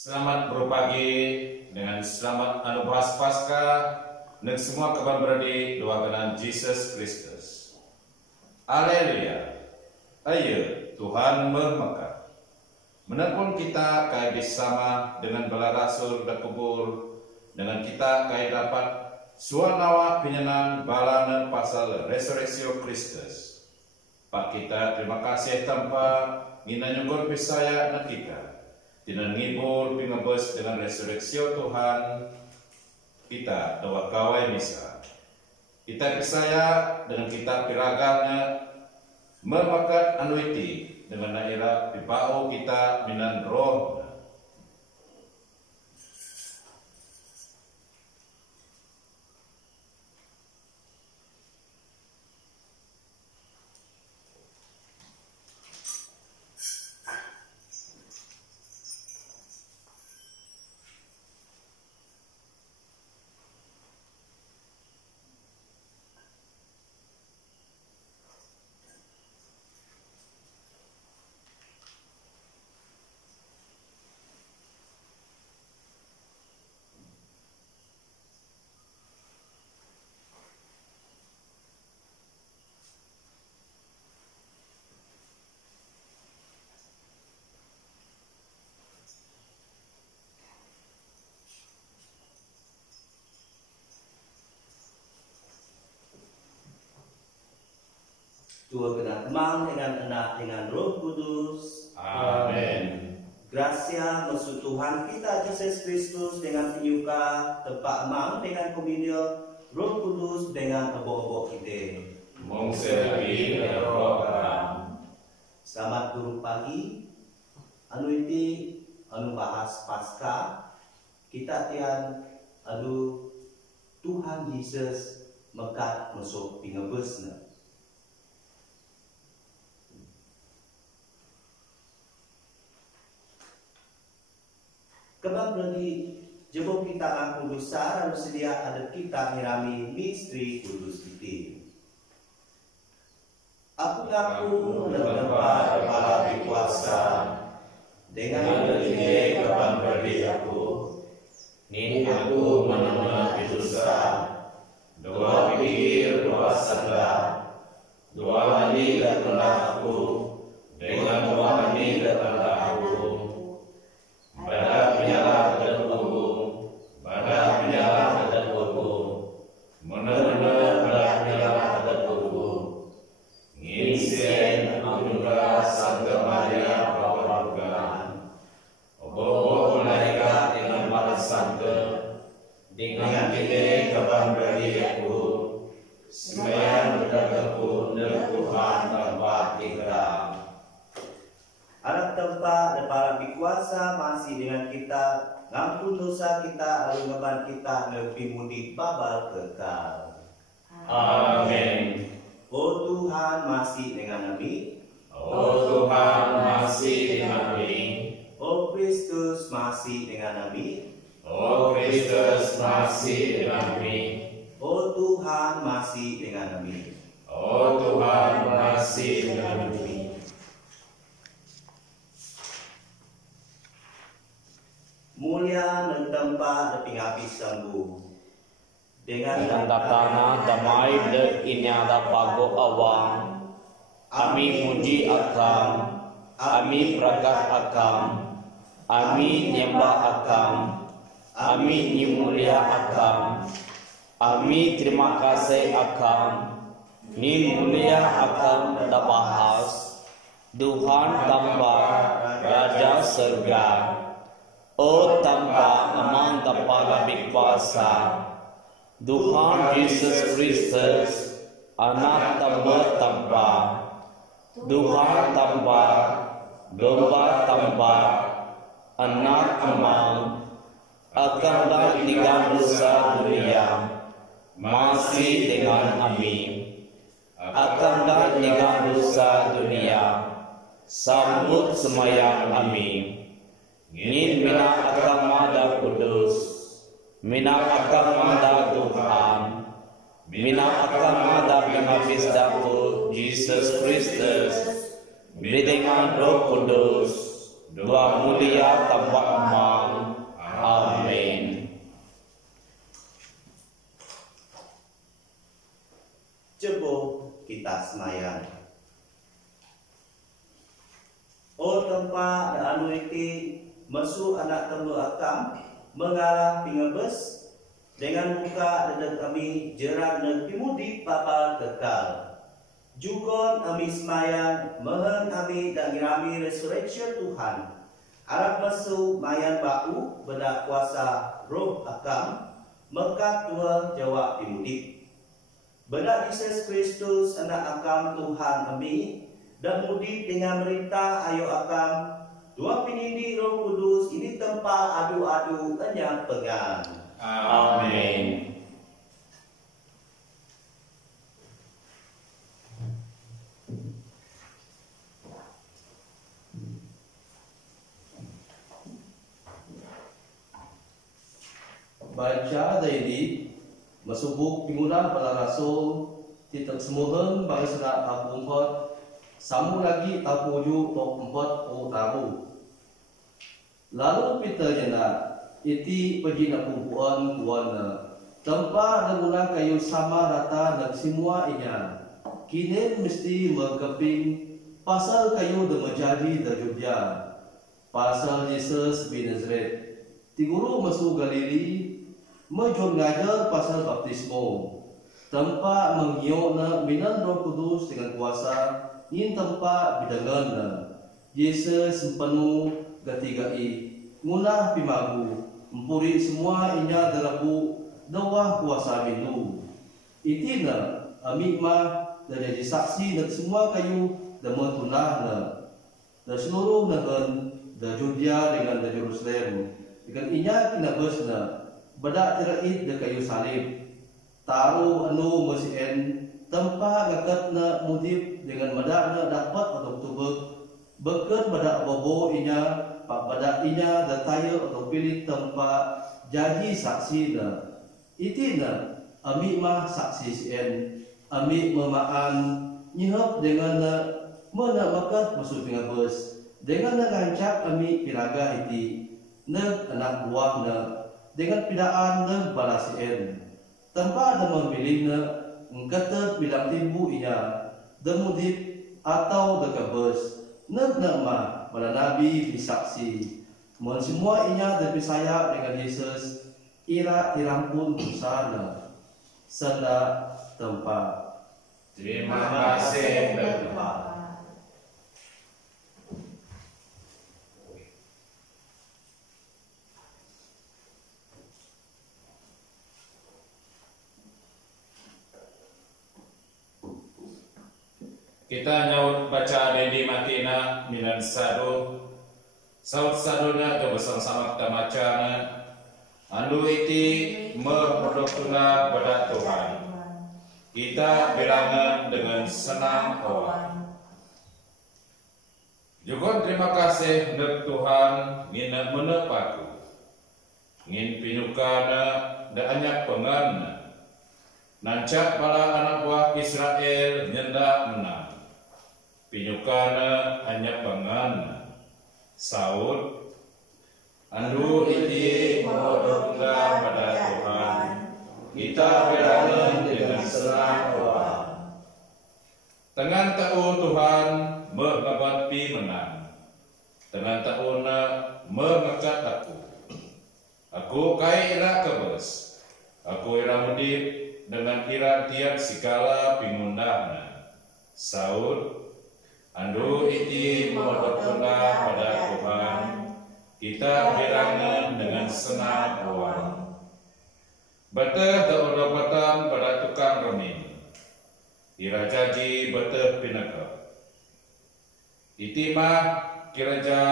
Selamat berpagi dengan selamat anugerah Paskah dan semua kabar beradi doakan Yesus Kristus. Haleluya. Ayo Tuhan bermekat. Menepun kita kaya bersama dengan bala rasul dan kubur dengan kita kaya dapat suanawa penyenang balana pasal resurreksio Kristus. Pak kita terima kasih tanpa nginanyungkor pisaya na kita. Dengan ngibur pingabes dengan resurreksio Tuhan kita doa kawai misa. Kita percaya dengan kita piragana memakat anuiti dengan naira pibao kita minan roh. Tuhan kena temang dengan anak dengan Roh Kudus. Amin. Gracia maksud Tuhan kita Yesus Kristus dengan penyuka tempat emang dengan komunion Roh Kudus dengan ebo-ebo kita. Mengsebi roh karam. Selamat berpagi. Anu ini anu bahas Paskah. Kita tian anu Tuhan Yesus mekat masuk pingebesna. Kebang berarti jebok kita ngaku dosa dan sedia ada kita ngirami misteri kudus itu. Aku ngaku menempat kepala dikuasa dengan berbagai kebang berarti aku. Ini aku menempat dosa. Doa pikir, doa sadar. Doa ini datanglah aku. Dengan doa ini datanglah aku. Pada penyalah dan hukum, pada penyalah dan hukum, benar-benar pada penyalah dan hukum. Ngisen anugerah Santa Maria Pawarugan, obo malaikat dengan para santo, dengan kita kapan beriaku, sembahyang berdagaku Tuhan tempat ikram. Anak tempat dan para bikuasa masih dengan kita ngampun dosa kita lalu ngeban kita lebih mudik babal kekal. Amin. Oh Tuhan masih dengan kami. Oh Tuhan masih dengan kami. Oh Kristus masih dengan kami. Oh Kristus masih dengan kami. Oh Tuhan masih dengan kami. Oh Tuhan masih dengan kami. Mulia dan tempat lebih habis sembuh dengan tanah damai dan inyada pago awang. Ami muji akam, ami pragat akam, ami nyembah akam, ami nyimulia akam, ami terima kasih akam, ni mulia akam dabahas. Tuhan tambah Raja Surga. Oh tanpa amang tapala bikuasa, Tuhan Yesus Kristus, anak tanpa, Tuhan tanpa, domba tanpa, anak amang, akan dengan dosa dunia, masih dengan kami, akan dengan dosa dunia, sambut semayang kami. Ngin mina akan mada kudus, mina akan mada Tuhan, mina akan mada penghabis daku Yesus Kristus, dengan Roh Kudus, dua mulia tanpa emang, semayan. O tempat da anu iki masuk anak telu akam mengarah pingebes dengan muka dedek kami jerat dan pimudi papa kekal. Jugon kami semayan mehen kami dan ngirami resurrection Tuhan. Arab masuk mayan bau bedak kuasa roh akam mekat tua jawab pimudi. Bedak Yesus Kristus anak akam Tuhan kami dan mudi dengan merintah ayo akam dua pinindi Roh Kudus ini tempat adu-adu enyang pegang. Amin. Baca dari masubuk pimulan pada rasul titik semuhun bagi serat tapu 4 samu lagi tapu 7 tok 4 o taru. Lalu kita jena iti pergi nak kumpuan kuana tempat guna kayu sama rata dan semua inya kini mesti mengkeping pasal kayu dan menjadi darjudya pasal Yesus bin Nazaret ti guru masuk Galili menjun ngajar pasal baptismo tempat mengiona minan Roh Kudus dengan kuasa in tempat bidangan Yesus penuh gatigai munah pimagu empuri semua inya dalapu dawah kuasa mindu itina amikmah dan jadi saksi dan semua kayu dan mentunahna dan seluruh negara dan Judea dengan dan Jerusalem dengan inya kinabesna bedak terait de kayu salib taruh anu mesien tempat ngakatna mudip dengan medakna dapat atau tubek beken bedak bobo inya pak bedak inya dan tayo atau pilih tempat jadi saksi na itina amik mah saksi sien amik memaan nyihap dengan mana bakat masuk dengan bus dengan ngancak amik piraga iti neg anak buah na dengan pidaan neg balasien tempat dan memilih na ngkata bilang timbu inya demudip atau dekabus neg nama pada nabi disaksi mohon semua inya dan saya dengan Yesus ira dirampun dosana serta tempat. Terima kasih Bapak. Kita nyaut baca Dedi Makina minan sadu saut sadunya ke bersama-sama kita macana andu iti merdokuna pada Tuhan kita bilangan dengan senang kawan juga terima kasih nek Tuhan ngina menepaku ngin pinukana da anyak pengan nancak bala anak buah Israel nyenda menang pinyukana hanya pengan saud andu iti modokna pada Tuhan kita bilangan dengan senang kawan dengan tahu Tuhan mengabat pi menang dengan tauna mengekat aku kai ira kebes aku ira mudip dengan ira tiap segala pingundahna saud andu iti modokna pada Tuhan kita bilangan dengan senang kawan beteh teodobatan pada tukang remin ira jaji beteh pinaka itimah kiraja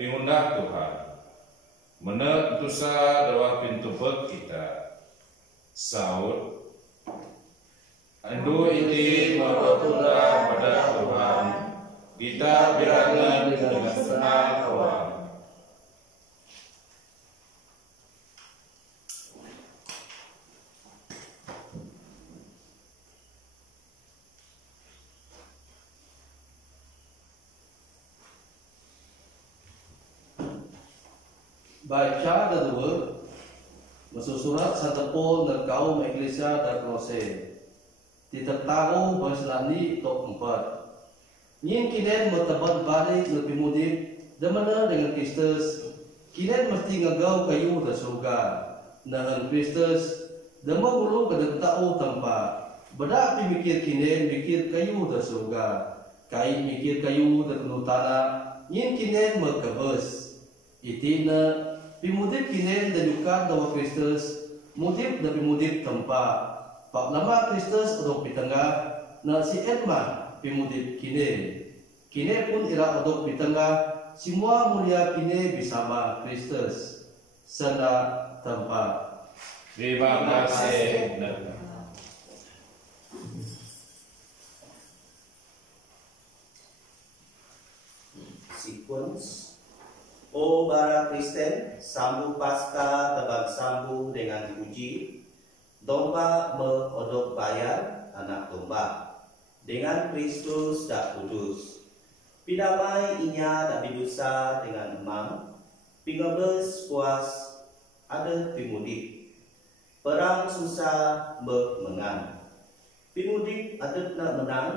pingundah Tuhan menek tusa dawa pintu bek kita saud andu iti modokna pada Tuhan kita bilangan dengan senang kawan baca dan dua masuk surat 1 dan kaum Iglesia dan Kolose Tiap tahu berselani tok 4. Nyin kinen bertebat balik lebih mudip demana dengan Kristus. Kinen mesti ngagau kayu ke surga. Dengan Kristus dema guru kada tahu tempat. Bedak mikir kinen mikir kayu ke surga. Kai mikir kayu ke tanah. Nyin kinen merkebes. Itina pimudip kinen dan juga dawa Kristus. Mudip dan pimudip tempat. Pak lama Kristus odok di tengah, na si Edma pimudip kine. Kine pun ira odok di tengah, semua mulia kine bersama Kristus. Sana tempat. Terima kasih. Sequence. O bara Kristen, sambu pasca tebak sambu dengan dipuji. Domba meodok bayar anak domba dengan Kristus dak kudus. Pidamai inya dak bidusa dengan emang. Pingebes puas ada pimudip. Perang susah menang. Pimudip ada nak menang.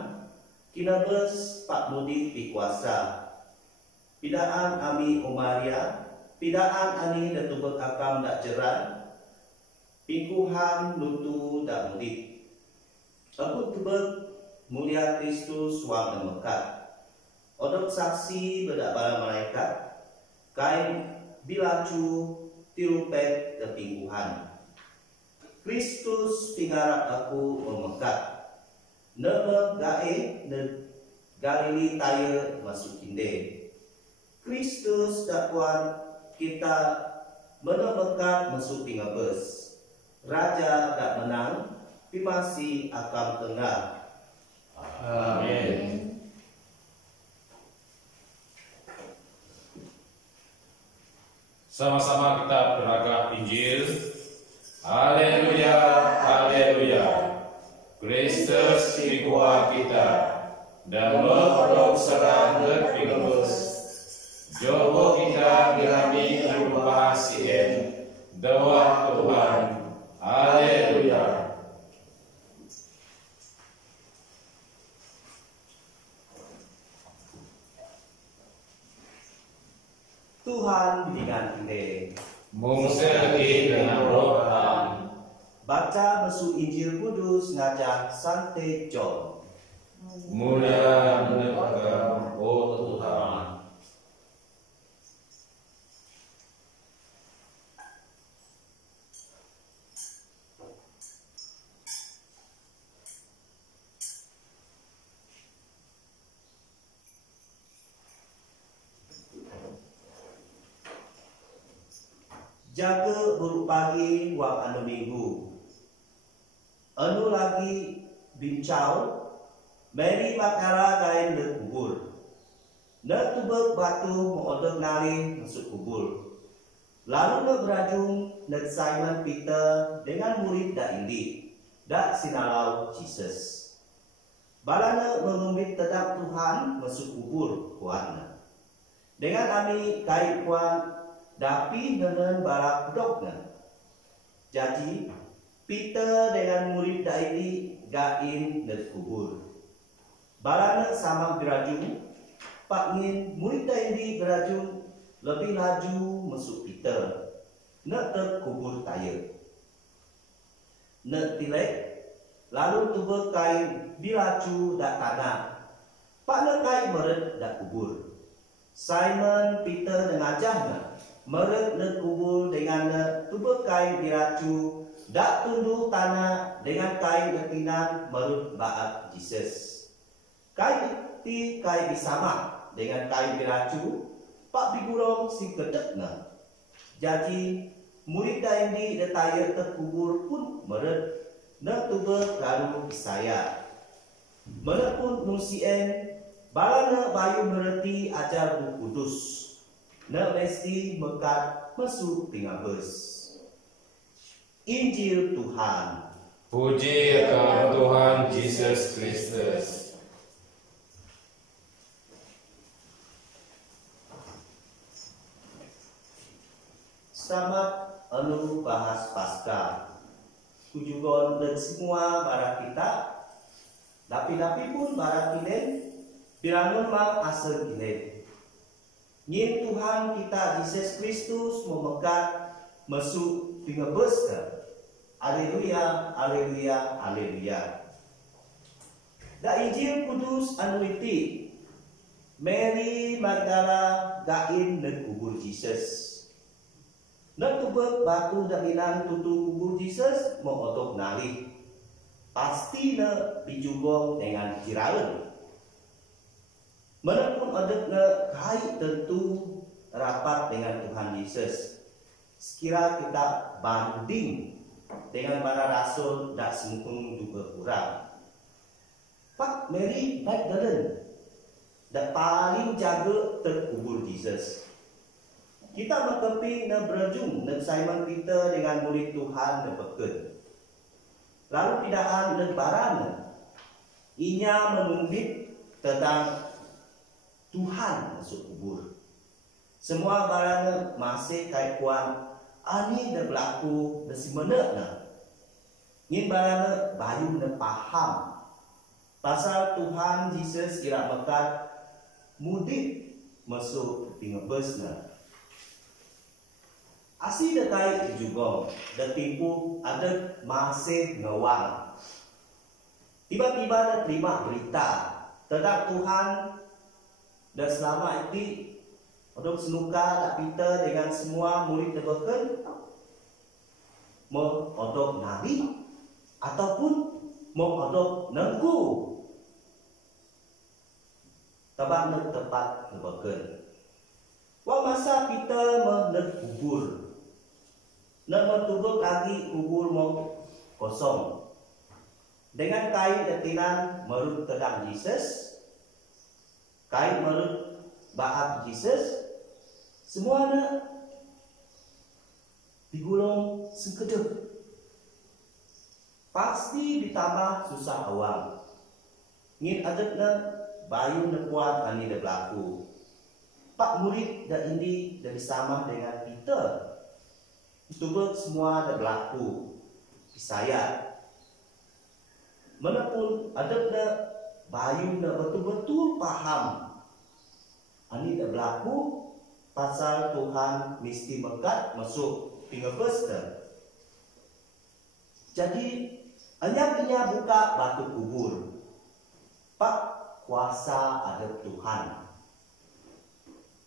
Kinabes pak mudip pikuasa. Pidaan ami umaria. Pidaan ani datubek akam dak jeran. Pingkuhan lutu dak mudip. Aku tebek mulia Kristus wang dan mekat. Odok saksi bedak para malaikat. Kain bilacu tirupet dan pingkuhan. Kristus pingarap aku memekat. Nama gae ne Galili taya masuk kinde. Kristus dakwaan kita menemekat masuk pingabes. Raja dak menang, pimasi akam tengah. Amin. Sama-sama kita beragam Injil. Haleluya, haleluya. Kristus pikua kita dan mengodok serang pingebus. Jogo kita ngilami anu bahasien doa Tuhan. Haleluya. Tuhan bimbingan kita. Mungsergi dengan roh kami. Baca mesu Injil Kudus ngajak Santo John. Mulia menegakkan, oh Tuhan. Jaga buruk pagi wang anu minggu. Anu lagi bincau, meri bakara kain le kubur. Ne tubek batu mengodok nali masuk kubur. Lalu ne berajung ne Simon Peter dengan murid dak indi, dak sinalau Jesus. Balana mengumbit tetap Tuhan masuk kubur kuatna. Dengan ami kain kuat dapi dengan barak dokna. Jadi Peter dengan murid daidi gain net kubur. Balana sama berajung, pak ngin murid daidi berajung lebih laju masuk Peter. Net ter kubur taya. Net tilek lalu tubuh kain bilaju dak tanah. Pak net kain meret dak kubur. Simon Peter dengan jahna meret ne kubur dengan tubuh kain diraju dak tunduh tanah dengan kain ketinan merut baat Jesus. Kain ti kain disama dengan kain diraju pak bigurong si kedekna. Jadi murid daindi detaya terkubur pun meret ne tubuh lalu saya. Meret pun nusien balana bayu mereti ajar bu kudus. Na mesti mekat masuk pingabes. Injil Tuhan. Puji akan Tuhan Yesus Kristus. Selamat anu bahas Paskah. Tujuan dan semua para kita Tapi pun bara kinen birangun ma asal kinen. Nyin Tuhan kita Yesus Kristus memekat masuk pingebes ke. Haleluya, haleluya, haleluya. Da Injil Kudus anu iti Mary Magdala gain neg kubur Jesus. Netubek batu daminan tutu kubur Jesus mau otok nalih. Pasti ne dijubong dengan jiraun. Menepun adek ne kai tentu rapat dengan Tuhan Yesus. Sekira kita banding dengan para rasul dak sempung juga kurang. Pak Mary Magdalene dak paling jaga terkubur Jesus. Kita mengkeping na berjung na Simon Peter dengan murid Tuhan na peken. Lalu pidaan na barana. Inya menunggit tentang Tuhan masuk kubur. Semua barana masih kait kuan ani na berlaku na si menek na. Ngin barana bayu na paham. Pasal Tuhan Yesus kira mekat mudik masuk pingebes na. Asli dekai juga, detipu ada masih ngewang. Tiba-tiba ada terima berita tentang Tuhan dan selama itu untuk senuka tak Peter dengan semua murid terbakan mau untuk nabi ataupun mau untuk nengku. Tabak nak tepat terbakan. Wah masa Peter menek kubur. Nak mentubuk lagi kubur mau kosong. Dengan kain detinan merut tedang Jesus, kain merut baab Jesus, semuanya digulung sekedep. Pasti ditambah susah awam. Ngin adetna bayu nekuat ani de berlaku. Pak murid dan ini dari sama dengan Peter. Itu semua ada berlaku di saya. Manapun ada bayu na betul-betul paham. Ini ada berlaku pasal Tuhan mesti mekat masuk pingebes. Jadi hanya buka batu kubur. Pak kuasa ada Tuhan.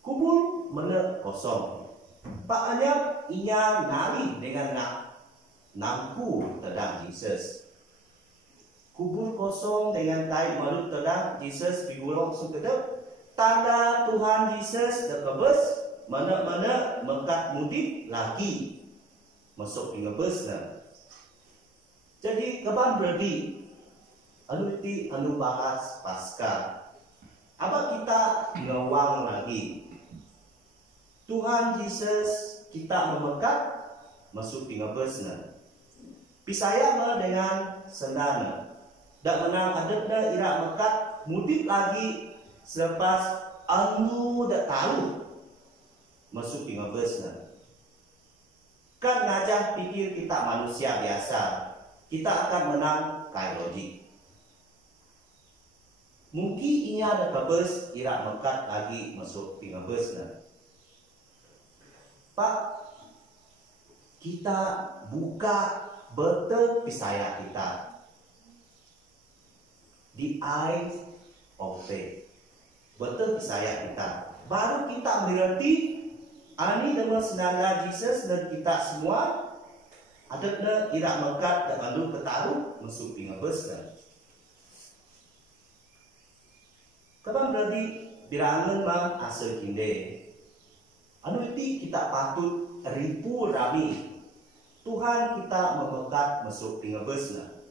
Kubur menek kosong. Pak Anyap ia nari dengan nampu tedang Jesus. Kubur kosong dengan kain malut tedang Jesus digulung sekedap. Tanda Tuhan Yesus dekebes mana-mana mekat mudik lagi masuk pingebes na. Jadi keban berdi anu ti anu bahas pasca. Apa kita ngewang lagi? Tuhan Yesus kita memekat masuk pingebesna. Pisaya dengan sendana. Dak menang adetna ira mekat mudik lagi selepas anu dak tahu masuk pingebesna. Kan ngajak pikir kita manusia biasa. Kita akan menang kai logik. Mungkin ia ada kebes ira mekat lagi masuk pingebesna. Pak, kita buka betul pisaya kita di eye of faith. Betul pisaya kita. Baru kita mengerti ani dengan senanda Jesus dan kita semua adetna ira mekat dan lalu ketaruh masuk pingebes. Kadang berarti birangan mah asal kinde. Anu itu kita patut ribu rami. Tuhan kita memekat masuk pingebesna.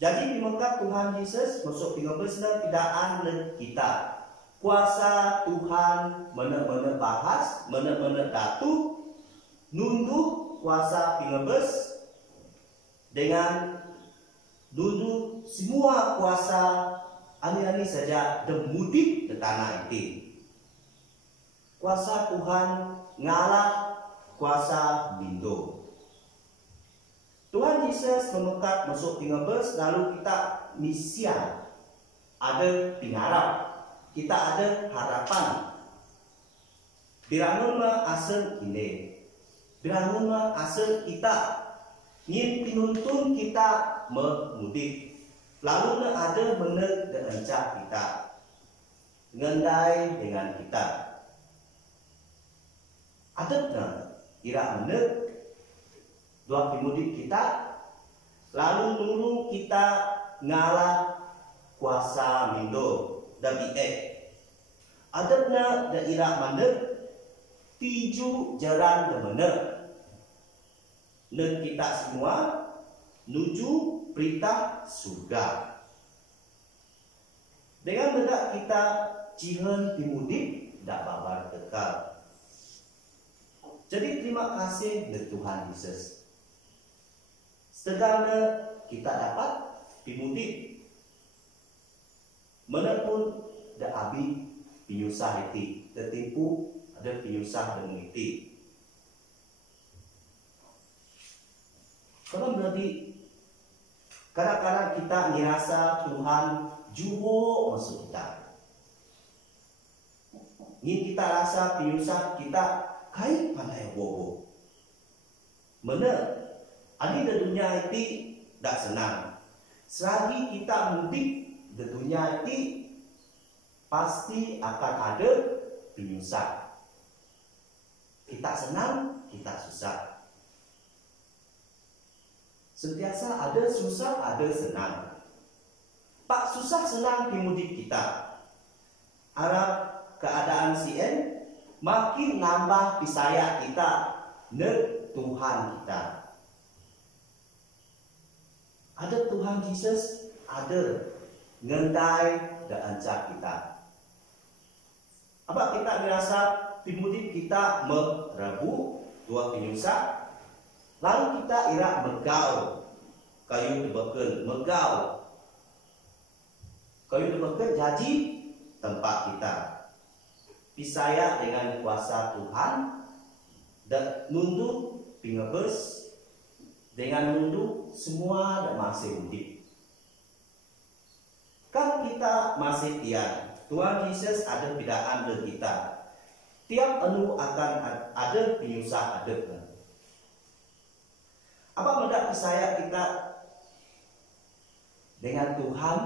Jadi dimekat Tuhan Yesus masuk pingebesna tidak aneh kita. Kuasa Tuhan mana-mana bahas, mana-mana datu, nunduk kuasa pingebes dengan nunduk semua kuasa ani-ani saja demudik di tanah itu. Kuasa Tuhan ngalah kuasa bindo. Tuhan Yesus memekat masuk pingebes lalu kita misia, ada pengharap, kita ada harapan. Birangun mah asal ini, birangun mah asal kita, ingin penuntun kita memudik. Lalu ada benar derencah kita, ngendai dengan kita. Ada kira benar dua pemudik kita, lalu nunggu kita ngalah kuasa mindo dari Ada daerah mana tiju jalan dan benar. Dan kita semua menuju perintah surga. Dengan benar kita jihan pemudik tak babar kekal. Jadi terima kasih kepada Tuhan Yesus. Segala kita dapat pemudik, menepun dah abi penyusah itu, tertipu ada penyusah dan mengerti. Kalau berarti kadang-kadang kita ngerasa Tuhan juho masuk kita. Ingin kita rasa penyusah kita kait pandai bobo. Mana ada di dunia itu tak senang. Selagi kita mudik di dunia itu pasti akan ada penyusah. Kita senang, kita susah. Sentiasa ada susah, ada senang. Pak susah senang pemudik kita. Arab keadaan CN makin nambah pisaya kita nek Tuhan kita. Ada Tuhan Yesus, ada ngendai dan ancak kita. Apa kita merasa pemudik kita merebu dua penyusah, lalu kita irak megau kayu dibeken megau kayu dibeken jadi tempat kita. Pisaya dengan kuasa Tuhan dan nunduk pingebes dengan nunduk semua dan masih mudik. Kan kita masih tiang. Tuhan Yesus ada pidaan dari kita. Tiap anu akan ada penyusah ada. Apa mendak pisaya kita dengan Tuhan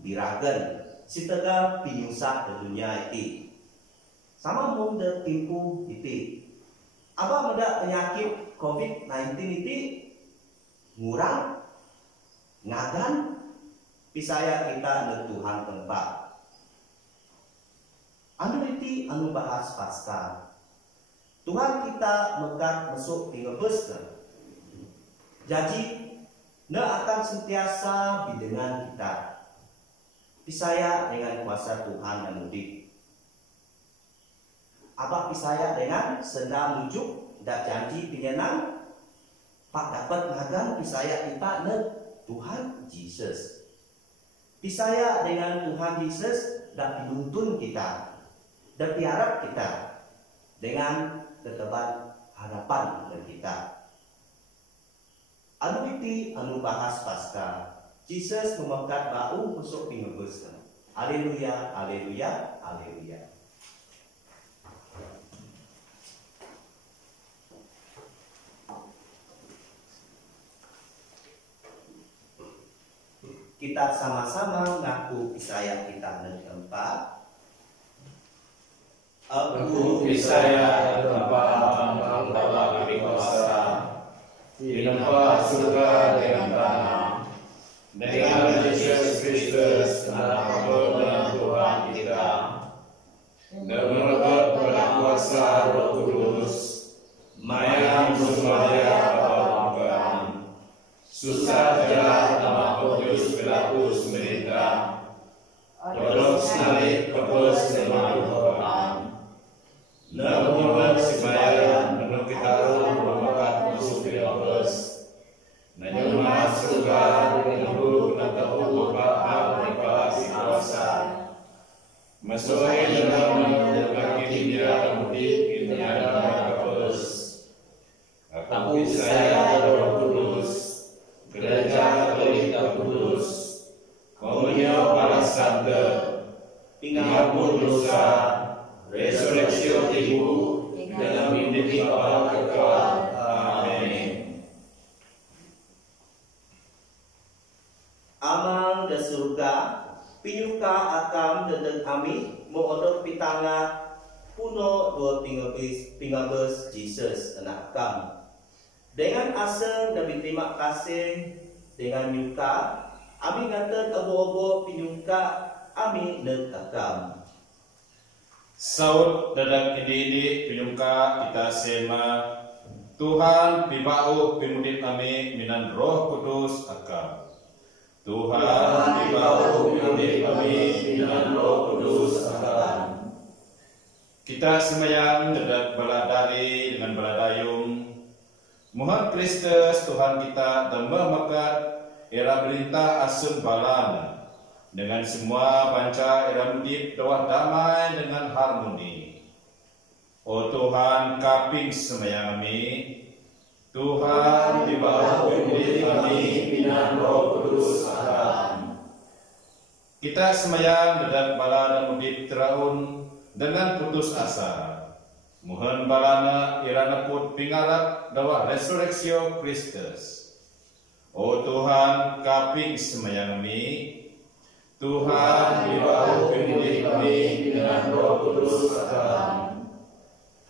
biragan sitega penyusah di dunia ini. Sama munda timpu itu. Apa mendak penyakit COVID-19 itu ngurang, ngagan, pisaya kita dan Tuhan tempat. Anu itu anu bahas pasca. Tuhan kita mekat masuk pingebes. Jadi, ne akan sentiasa dengan kita. Pisaya dengan kuasa Tuhan dan mudik. Apa pisaya dengan senda mujuk dan janji penyenang? Pak dapat ngagan pisaya kita ne Tuhan Yesus. Pisaya dengan Tuhan Yesus dan penuntun kita dan piharap kita dengan ketebat harapan dari kita. Anu itu anu bahas pasca. Yesus memekat bau masuk pingebes. Haleluya, haleluya, haleluya. Kita sama-sama ngaku pisaya kita di tempat. Aku pisaya tempat membawa kuasa di tempat surga dengan tanah. Dengan Yesus Kristus, anak dan Tuhan kita, dan melekat pada kuasa Roh Kudus, mayang supaya Bapa susah jalan nama Kudus Pilatus merintah, Yodok senalik kepus nama Tuhan, namun sembahyang menurut kita memakat musuh Pilatus, nanyuma surga menunggu natahu Bapa dikasih kuasa, masuknya dalam bagi dia mudik ini adalah kepus, aku saya Roh Kudus. Gereja Katolik Kudus, Ibu dengan mimpi Bapa kekal. Amin. Amang da surga, pinyuka akam dedeg ami, moodok pitanga puno dua pingabes Jesus anak akam. Dengan aseng dan berterima kasih dengan nyuka, ami ngata abo-abo pinyuka ami neg akam. Saud dadak ini pinyungka kita sema Tuhan pibau pimudip kami minan Roh Kudus akam. Tuhan pibau pimudip kami minan Roh Kudus akam. Kita sembahyang dadak baladari dengan baladayung. Mohon Kristus Tuhan kita tambah mekat era berintah asum balana dengan semua panca era mudip doa damai dengan harmoni. O Tuhan kaping sembahyang kami, Tuhan di bawah pimudip kami minan Roh Kudus akam. Kita sembahyang dadak balana mudip teraun dengan putus asa. Mohon balana irana put pingalak dawa resurreksio Kristus. O Tuhan kaping sembahyang kami, Tuhan di bawah pimudip kami dengan Roh Kudus akam.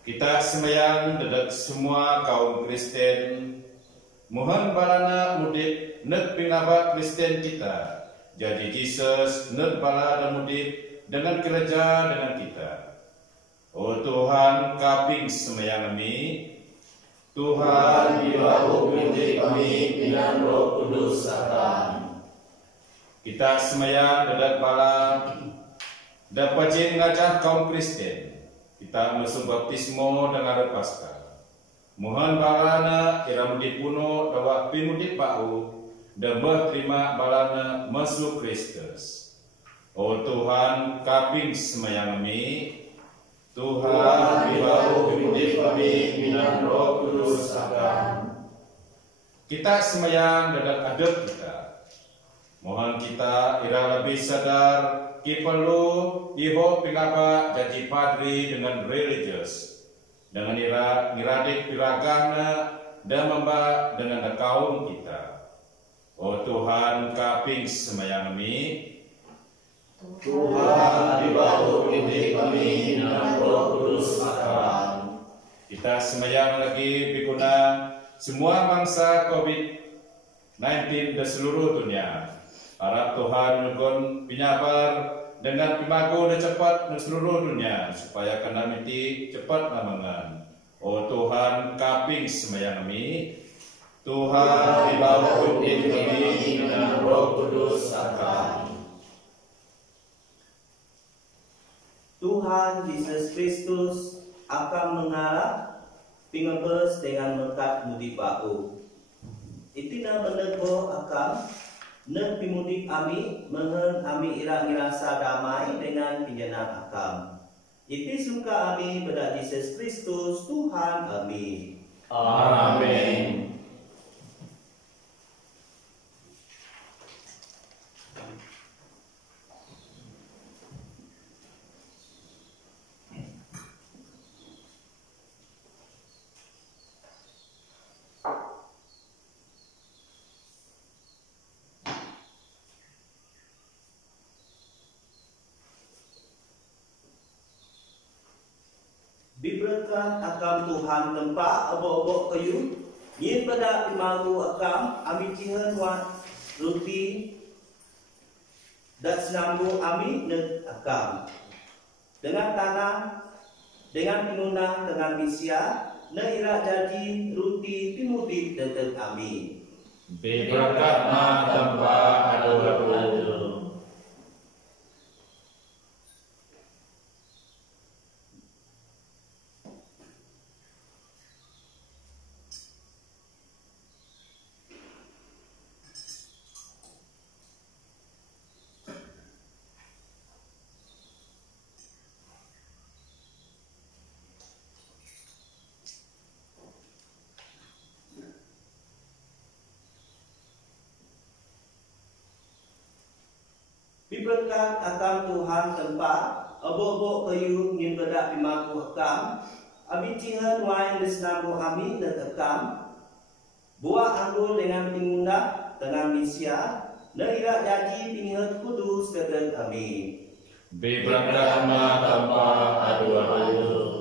Kita sembahyang dadak semua kaum Kristen. Mohon balana mudip nek pingabat Kristen kita. Jadi Jesus nek bala dan mudip dengan kerja dengan kita. O Tuhan kaping sembahyang kami, Tuhan di bawah pimudip kami dengan Roh Kudus akam. Kita sembahyang dadak bala dapat ngajak kaum Kristen. Kita masuk baptismo dengan Paskah. Mohon balana ira mudip puno dawa pimudip bau dan berterima balana masuk Kristus. O Tuhan kaping sembahyang kami, Tuhan di bawah pimudip kami minan Roh Kudus akam. Kita sembahyang dadak adep kita. Mohon kita ira lebih sadar ki perlu iho pingapa jadi padri dengan religius. Dengan ira ngiradik piragana dan memba dengan kaum kita. O Tuhan kaping sembahyang kami, Tuhan di bawah pimudip kami minan Roh Kudus akam. Kita sembahyang lagi biguna semua bangsa COVID-19 di seluruh dunia. Harap Tuhan nyugun pinyabar dengan pimagu dan cepat di seluruh dunia supaya kena miti cepat namangan. O Tuhan kaping sembahyang kami, Tuhan di bawah pimudip kami dengan Roh Kudus akam. Tuhan Yesus Kristus akan mengarah pingabes dengan mekat mudi bau. Itina menego akan nek pimudip ami mengen ami ira ngerasa damai dengan pinjanan akam. Iti suka ami pada Yesus Kristus Tuhan kami. Amin. Diberkat akan Tuhan tempat abo-abo kayu nyin pada imagu akam ami cihen wat ruti dan senambu ami neg akam dengan tanah dengan pinunah dengan bisya neira jadi ruti pimudip dedeg ami. Diberkat na tempat adu-adu. Diberkat akan Tuhan tempat abo kayu ngin bedak pimaku akam, abi cihan wain desnamu ami dan akam, buah anggur dengan pingunda dengan misia, neira jadi pingihat kudus kedan kami. Bibrahma tanpa adu-adu.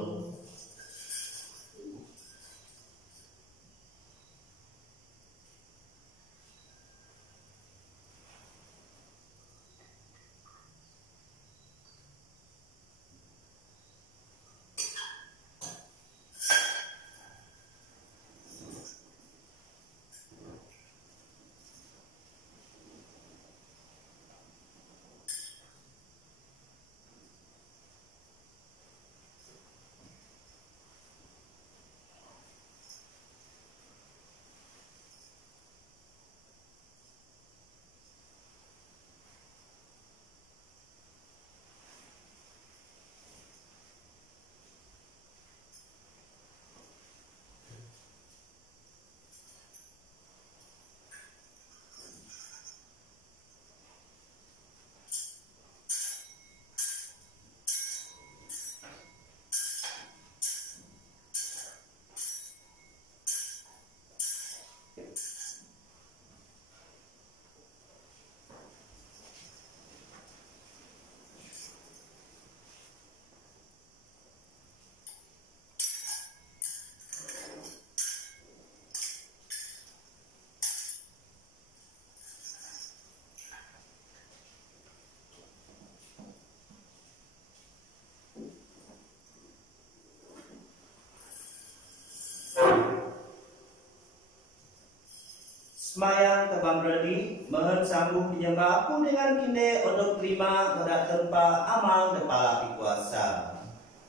Semayang kebang berani, mohon sambung penyembah aku dengan kinde untuk terima pada tempat amal kepala kuasa.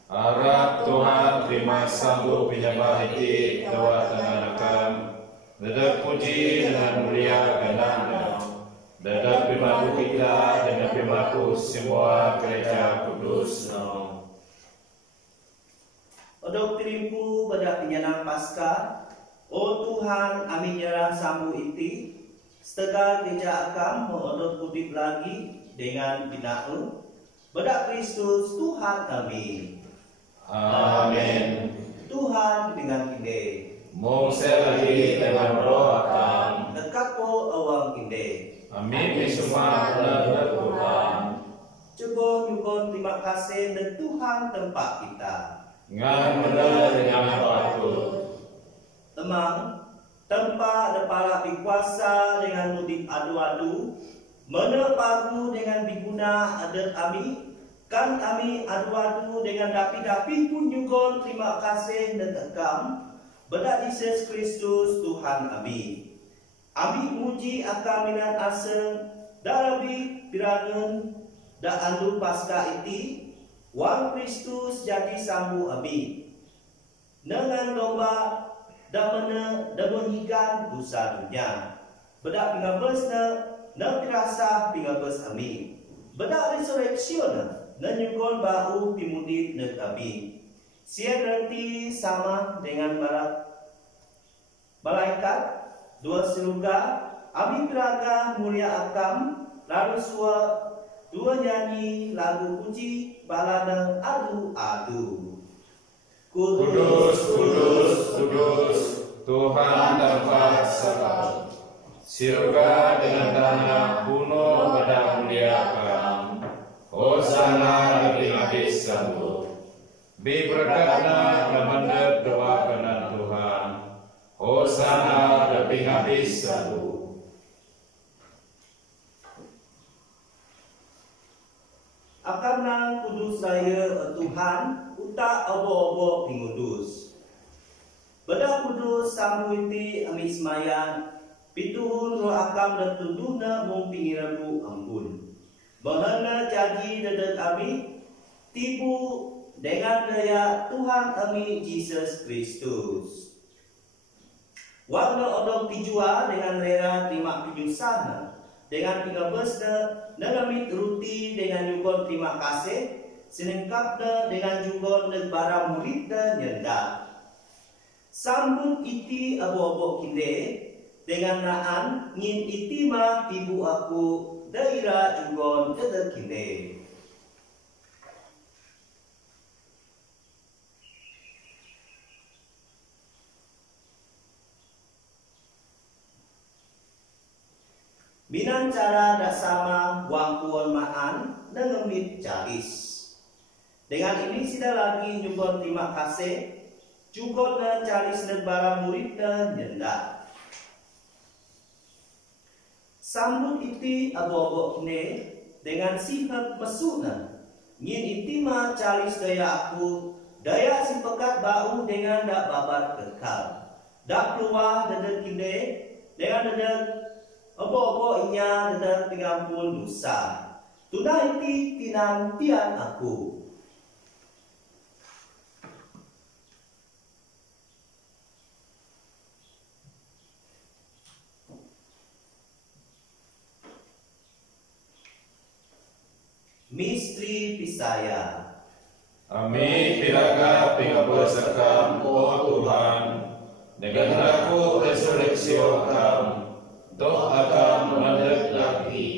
Harap Tuhan terima sambung penyembah ini lewat tangan Dedap puji dengan mulia gananya. Dedap pimaku kita dengan pimaku semua gereja kudus. Untuk terimpu pada penyenang Paskah, oh Tuhan, amin nyerah sambu iti, setelah gereja akam mengodot kudip lagi dengan binaun, bedak Kristus Tuhan kami. Amin. Tuhan dengan kinde, Mungse lagi dengan roh akam. dekat po awang kinde. Amin semua benar Tuhan. Coba nyukon terima kasih dan Tuhan tempat kita. Ngan benar dengan patut. Temang, tempat kepala dikuasa dengan mudik adu-adu, menepaku dengan diguna adat kami, kan kami adu-adu dengan dapi-dapi pun nyukon terima kasih dan tekam, bedak Yesus Kristus Tuhan kami. Kami muji akan minan aseng, darabi pirangan, da andu pasca iti, wang Kristus jadi sambu kami. Dengan domba dan menyigan dosa dunia. Bedak pingabes na pirasa pingabes kami. Bedak resurrection na nyukon bau pimudi na kami. Siya nanti sama dengan malaikat dua surga, abi piraga mulia akam, lalu dua nyanyi lagu puji balada adu-adu. Kudus, kudus, kudus, Tuhan tempat serta surga dengan tanah kuno pada muliakan. Hosana lebih habis sambut. Berkatna mengendap doa kenan Tuhan. Hosana lebih habis sambut. Akan nang kudus raya Tuhan, utak abo-abo pingudus. Beda kudus sambu iti ami semayan, pituhun roh akam dan tunduhna mung pingiramu ampun. Bahana jadi dadat ami, tibu dengan daya Tuhan kami Yesus Kristus. Warna odong tijua dengan rera terima pinyusana, dengan pingabesna nalamit ruti dengan nyugon terima kasih, senengkapna dengan nyugon negara muridna nyenda. Sambung iti abo-abo kinde dengan naan ngin iti mah tibu aku daira nyugon tetep kinde. Minan cara dak sama wang puan maan nengemit calis. Dengan ini sida lagi nyumbon terima kasih juga na calis negara murid na nyenda. Sambut iti abo-abo kini dengan sifat mesuna. Ngin iti ma calis daya aku, daya si pekat bau dengan dak babat kekal. Dak keluar dadar kini dengan dadar abo-abo inya dadar 30 dosa. Tuna iti tinantian aku. Misteri Pisaya. Kami piraga pingabersakam, oh Tuhan, dengan aku resurreksi akam, toh akam mandek lagi.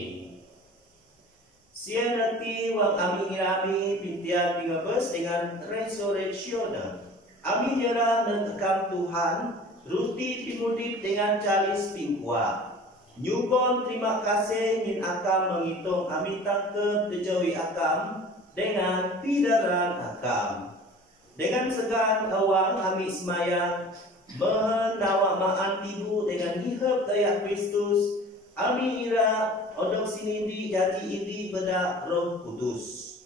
Sia nanti wang ami irami pintian pingabes dengan resurrectiona. Ami nyerah dan tekam Tuhan, ruti pimudip dengan calis pingkua. Nyugon terima kasih min akam menghitung ami tangkep tejawi akam dengan pidaran akam. Dengan segan awang ami semayang menawa maan tibu dengan hihab daya Kristus. Ami ira odok sinindi jati indi beda Roh Kudus.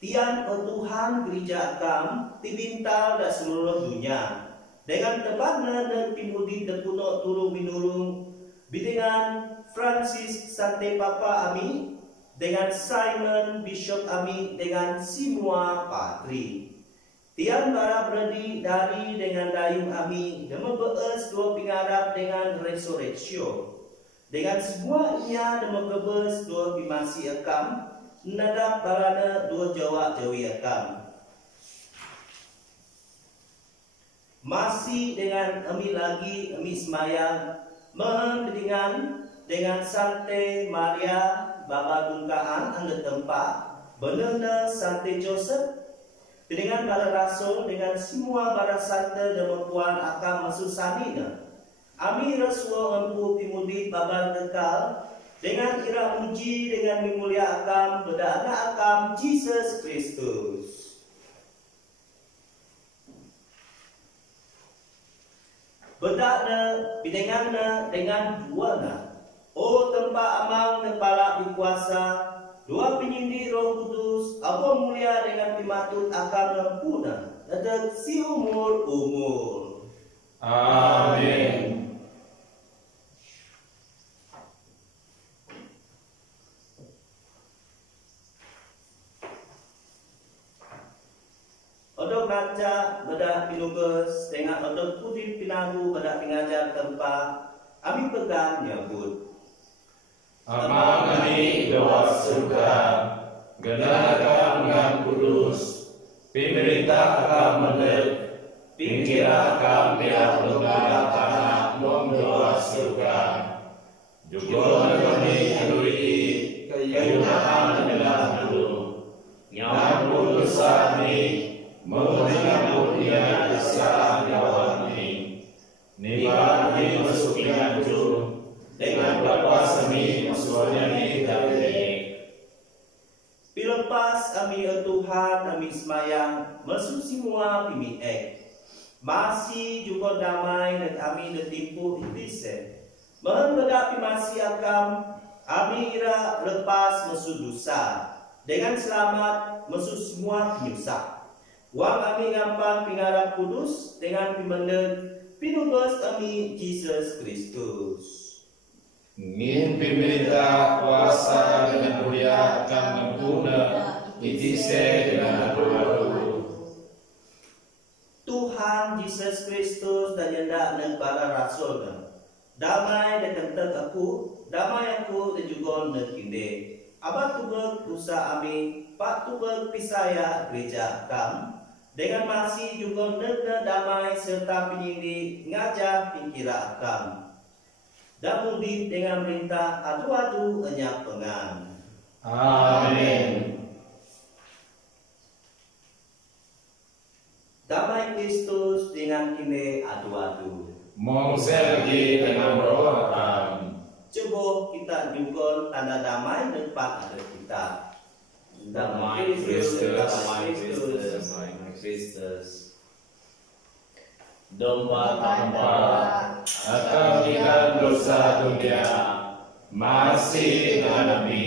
Tian o Tuhan gereja akam tibintal dan seluruh dunia. Dengan tepatna dan pimudi depuno turung binurung dengan Francis Sante Papa Ami, dengan Simon Bishop Ami, dengan semua patri. Tian bara berdi dari dengan dayung Ami, dan membees dua pingarap dengan resurrection. Dengan semuanya dan membees dua pimasi akam, nadap barana dua jawa jawi akam. Masih dengan Ami lagi, Ami semayang, mengendingan dengan Sante Maria Bapa Bungkaan anda tempat benar Sante Joseph dengan para rasul dengan semua para sante dan mempuan akam masuk sanina. Ami rasuah empu pimudi babar kekal dengan ira muji dengan mimulia akam berdana akam Jesus Kristus. Bedakna bidengana dengan duana. O tempat amang nepala dikuasa, dua penyindir Roh Kudus, apa mulia dengan pimatut akam nampuna, dan si umur. Amin. Odok ngaca bedak pinuges dengan odok putih pinagu bedak pingajar tempat ami pegang nyebut. Amang ami doa surga, genarkan dengan kudus, pemerintah akan menel, pingkira akan biar lembaga tanah mom doa surga. Juga kami alui kayunahan dengan dulu, nyampun dosa ni, mengampun dia dosa nyawa ni, nibat ni masuk pinganjur, dengan lepas kami musuhnya ni dari Pilepas kami Tuhan kami semayang masuk semua pimi masih juga damai dan kami detipu itise menbedapi masih akam kami ira lepas masuk dosa dengan selamat masuk semua penyusah wang kami gampang pingarap kudus dengan pimendek pinubas kami Jesus Kristus. Ngin pemerintah kuasa dengan mulia akan menggunakan itise dengan doa. Tuhan Yesus Kristus dan yendak dan para rasul damai dan kentek aku dan juga dan kinde abad tubek dosa ami pak tubek pisaya gereja kam dengan masih juga dan damai serta penyindi ngajak pinkira kam dan mudi dengan perintah adu-adu enyak pengan. Amin. Damai Kristus dengan kini adu-adu. Mong selgi dengan roh akan. Coba kita kita juga tanda damai depan ada kita. Damai Kristus, Damai Kristus. damai Kristus. Domba tanpa akan meninggal dosa dunia masih dengan kami.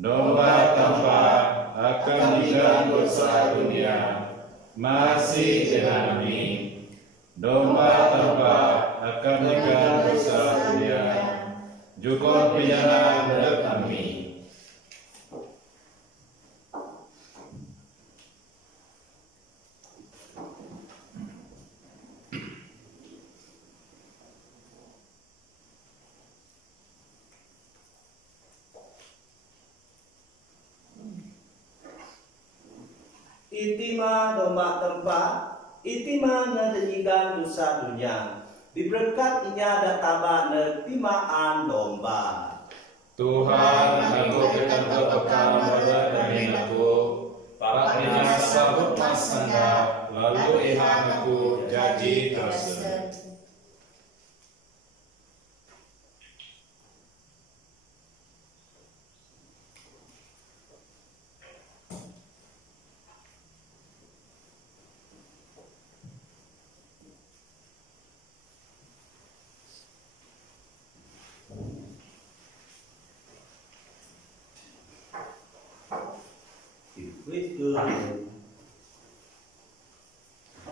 Domba tanpa akan meninggal dosa dunia masih dengan kami. Domba tanpa akan meninggal dosa dunia juga penyana berat kami. Itima domba tempat, itima menyanyikan dosa dunia. Diberkat inya databa pimaan domba. Tuhan, aku akan berbekal pada dari aku, pakainya sabut masanda, lalu ihang aku jadi tersen.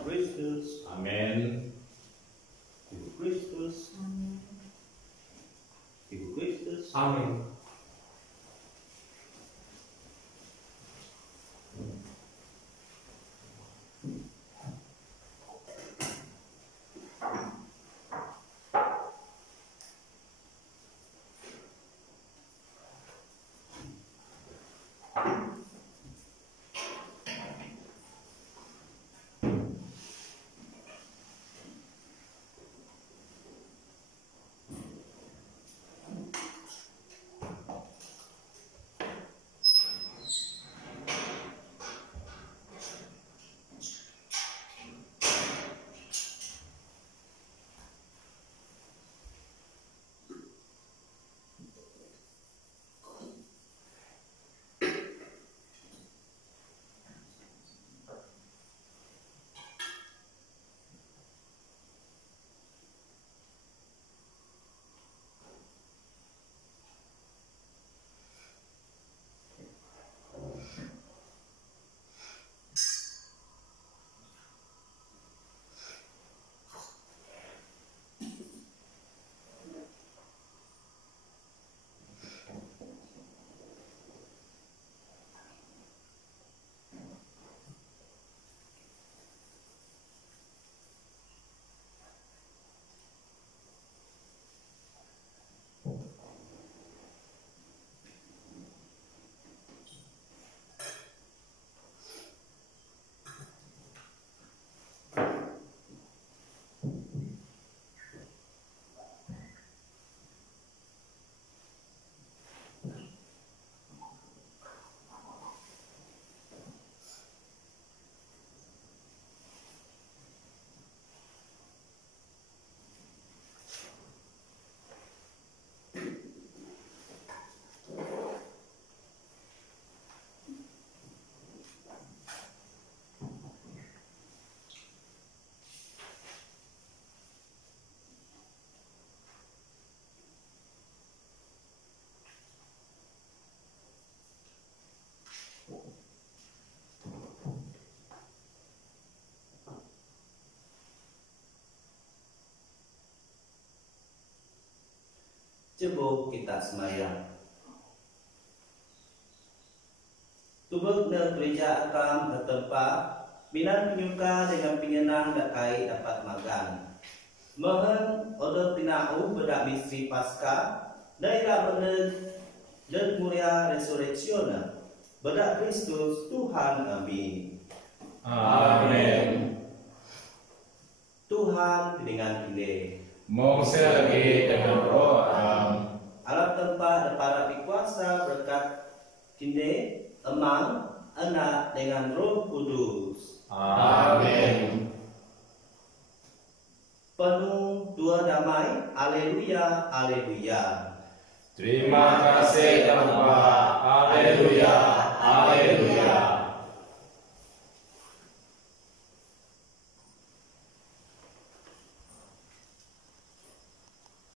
Kristus, Amin. Ibu Kristus, Ibu Kristus. Amin. Coba kita semayang. Tubuk dan gereja akan bertempat binan penyuka dengan penyenang dakai dapat magang. Mohon order pinau bedak misteri pasca daerah bener dan mulia resurrection bedak Kristus Tuhan amin. Amin. Tuhan dengan kita. Mongse lagi dengan roh am. Alat tempat para kuasa berkat kinde emang anak dengan Roh Kudus. Amin. Penuh dua damai, aleluya, aleluya. Terima kasih Bapa. Haleluya. Haleluya.